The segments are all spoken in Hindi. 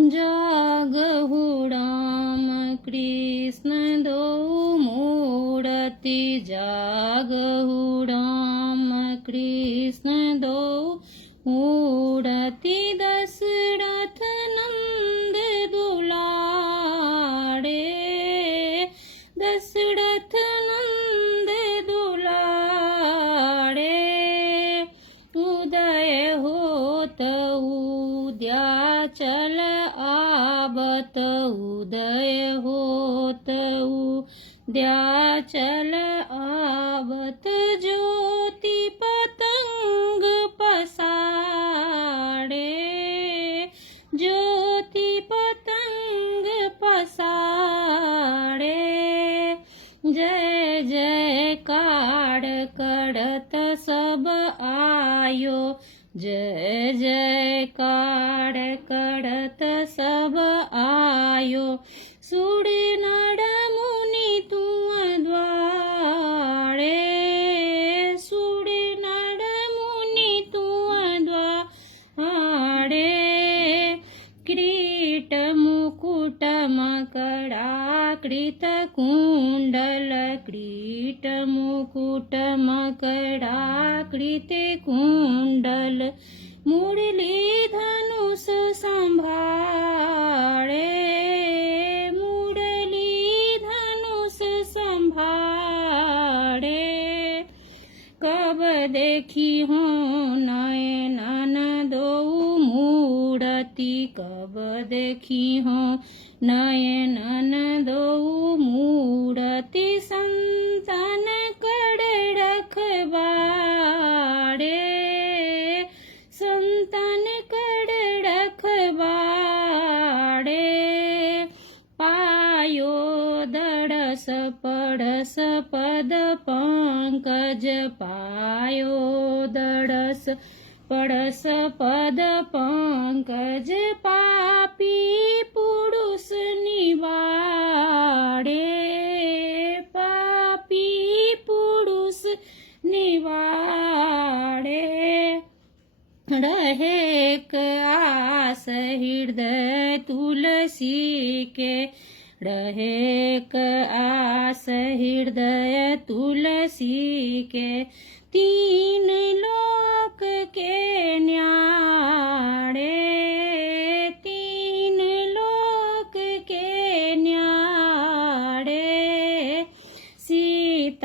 जागहु राम कृष्ण दो मूर्ति जागहु राम कृष्ण दो मूर्ति दशरथ नंद दुलारे दशरथ नंद दुलारे उदय होत उद्याचल आवत उदय होत उद्याचल आवत ज्योति पतंग पसारे ज्योति पतंग पसारे जय जयकार करत सब आयो जय जयकार करत सब आयो सुर नर मुनि तुम द्वारे सुर नर मुनि तुम द्वारे किरीट मुकुट मकरा कृत कुंडल किरीट मुकुट मकरा कृत कुंडल मुरली धनुष संभाळे मुरली धनुष संभाळे कब देखी हूँ नयनन दो मूर्ति कब देखी हूँ नयनन दो मूर्ति संतन कर रखबारे संतन कर रखबारे पायो दरस पड़स पद पंकज पायो दरस पड़स पद पंकज पापी पुरुष निवारे पापी पुरुष निवारे रहे आस हृदय तुलसी के रहे आस हृदय तुलसी के तीन लोक के न्यारे तीन लोक के न्यारे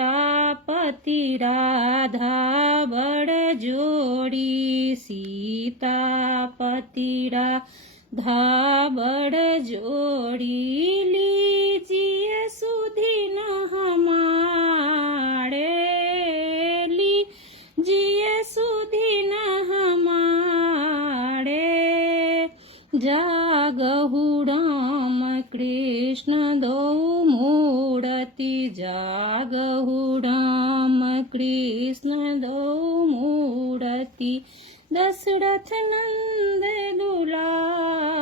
सीतापति राधा बड़ जोड़ी सीतापति राधा बड़ जोड़ी लीजिए सुधीन हमारे लीजिए सुधीन हमारे जागहु राम कृष्ण दो मूर्ति जागहु राम कृष्ण दो मूर्ति दशरथ नंद दुलारे